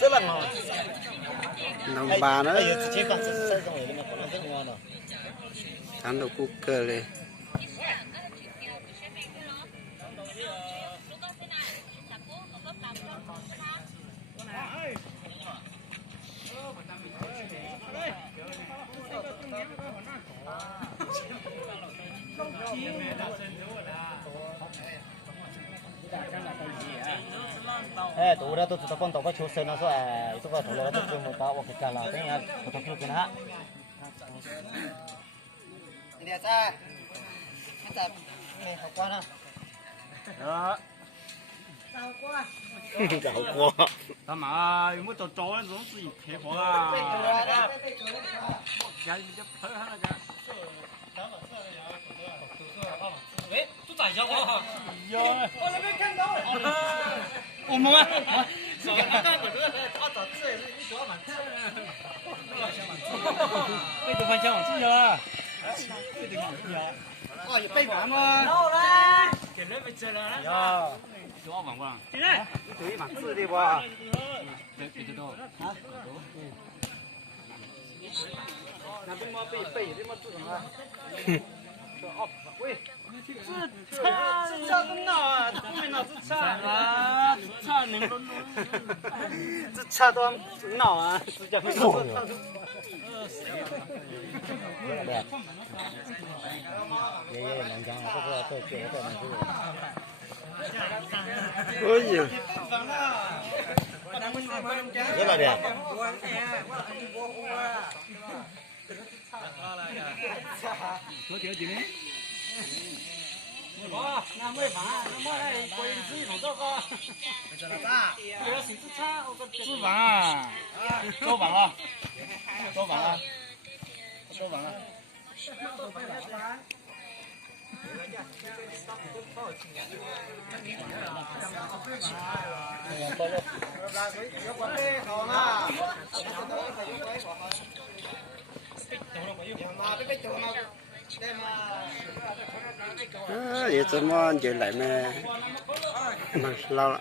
rất là ngon. Nóng bà nữa. Chế còn rất rồi nhưng mà còn rất ngon rồi. Ăn đồ cooker này. 에, 노래도 듣다 본 더가 조세나서 에, 이거 돌아가 듣고 뭐 다 오게 잘라. 그냥 부탁 드리긴 하. 이제 자. 한자 네, học qua nào. Đó. Chào qua. Ta mà mới trò trò nó giống gì thế hả? Cái gì đó hả cái? 왜? 또 다이죠? 어, 야. 왜看到？어머.被毒番茄往进了。被毒番茄。哦，有背板吗？给人被吃了。呀。多少碗光？进来。对嘛，是的吧？别知道。啊？那不么背这么自什么？哦，喂，自差真呐，后面那自差啊，差能不能？自差都很恼啊，自家会说。爷爷能讲，这个都给我们是。Ôi giời. Rất là đẹp. Có chuyện gì đấy? Nam mới phá, Nam mới này quay gì không cho con. Bây giờ là ta. Bây giờ chỉ cha, Tư vàng à? Tô vàng à? Tô vàng à? Tô vàng à? Vậy tôi muốn chuyển lại mà lâu lắm.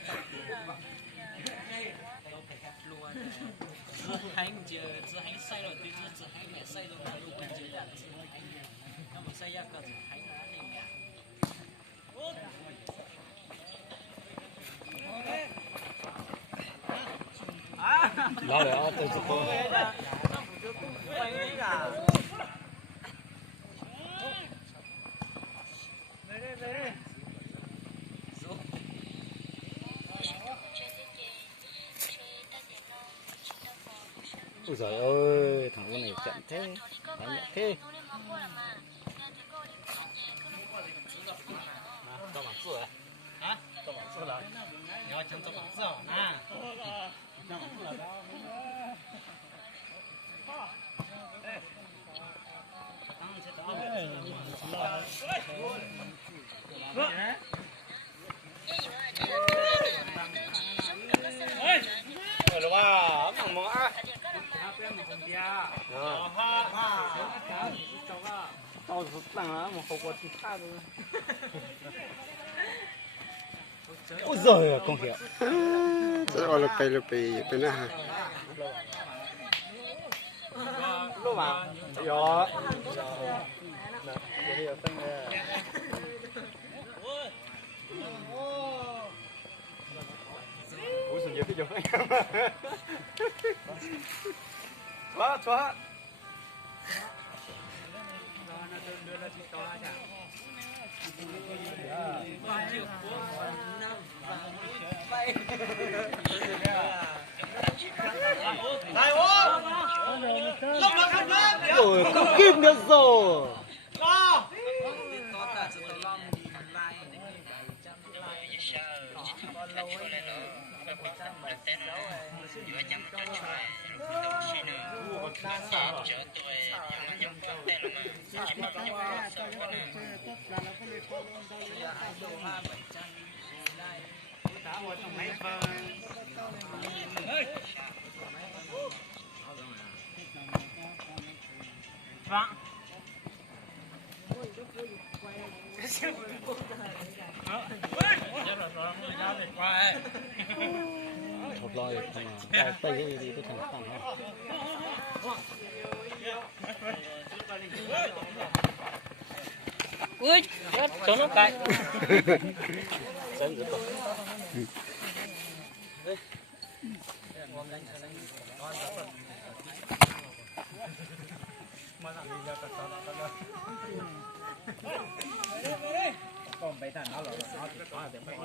Lo rồi, tôi chụp cô. Ôi giời ơi, thằng con này chậm thế, đánh nhẹ thế. Cho bản sự à? Hả? Cho bản sự là? Nhớ chân cho bản sự à? Rồi ba, thằng mỏ. Tao rất là một khẩu quả thịt ta rồi. Ôi giời, không hiểu. Sao là cây bên nào hả? Lô mà. Yo. Đây là phân ủa sao nhiều cái giống xóa xóa rồi không kim được rồi Vâng. Ok. lòi không à bây giờ đi tôi thằng tăng ha ui cho nó cay còn bảy thằng nó là nó có là tiền phải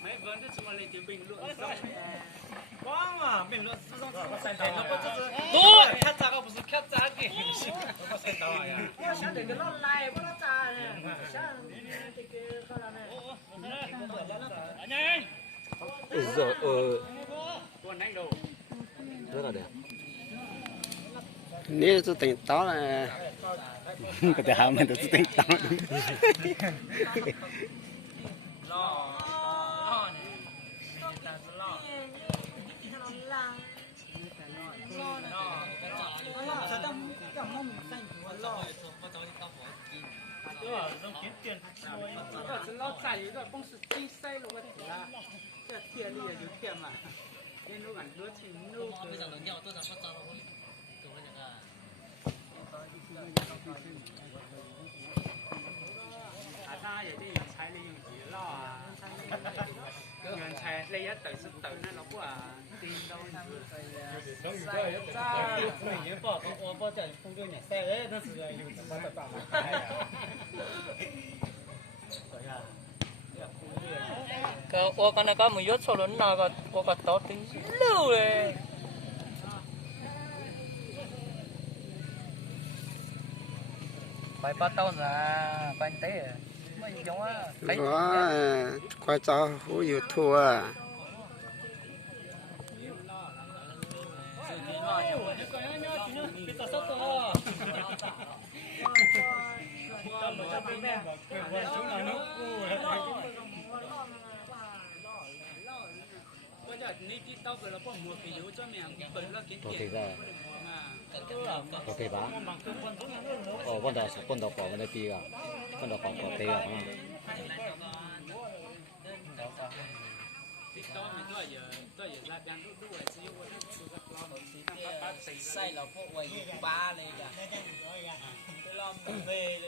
mấy vấn đề chúng mình bình luận quá mà bình luận xong có sai đầu đúng khát giá không phải khát giá kì có sai đầu à ya sáng để cái nó lại bắt nó trả này sáng cái con là này giờ con đánh đồ rất là đẹp nếu tôi tỉnh táo là có thể ham mình tôi tỉnh táo nó chạy rồi không sự chi say luôn cái là cái tiền đi là tiền mà nên nó gần đứa thì nó ta vậy đi chạy đi gì lo à người chạy lấy ít tự sự tự nó cũng à tin đâu ra mình bỏ con bỏ chạy không đưa nhà xe đấy nó sửa nhiều nó tập tạm cái ô con này có một yết số lớn nào có cả to tính lưu này phải bắt tao ra bánh té mấy giống á đó qua cho hú yêu thua có thể ra có thể bá con đỏ bỏ cái này tì à con đỏ bỏ có thể à sai là phụ quầy ba này cả tôi làm về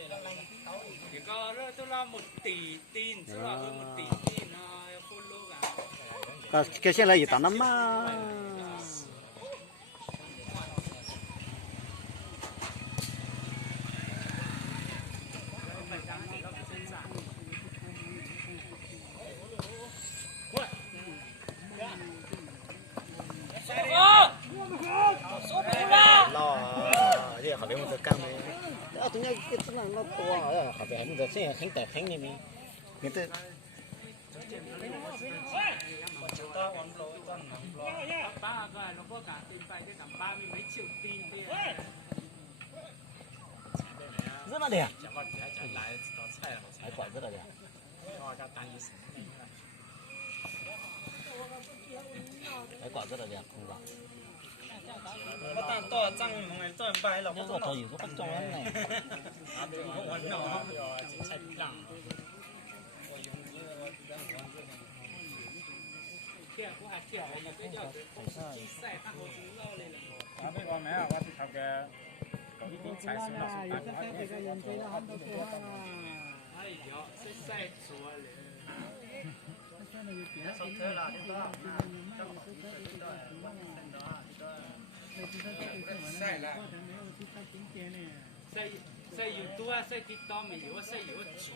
thì có tôi làm 1 tỷ tin tôi làm hơn 1 tỷ tin follow cả cái xe này tao nắm mà giờ họ biết một cam này, tôi nhớ cái thứ này nó to, họ biết một cái xe khánh tẻ khánh như mình, người ta ba cái nó có cả tiền phải cái cả 30 mấy triệu tin tiền rất là đẹp, hải quả rất là đẹp, hải quả rất là đẹp, không lắm. bắt ta to trăng người to bài là có thời gì có tròn lắm này. bây giờ mẹ bắt thì thằng cái có ý tính sai số nào số tám ai giờ sẽ sai số xây YouTube xây TikTok mình có xây nhiều chỗ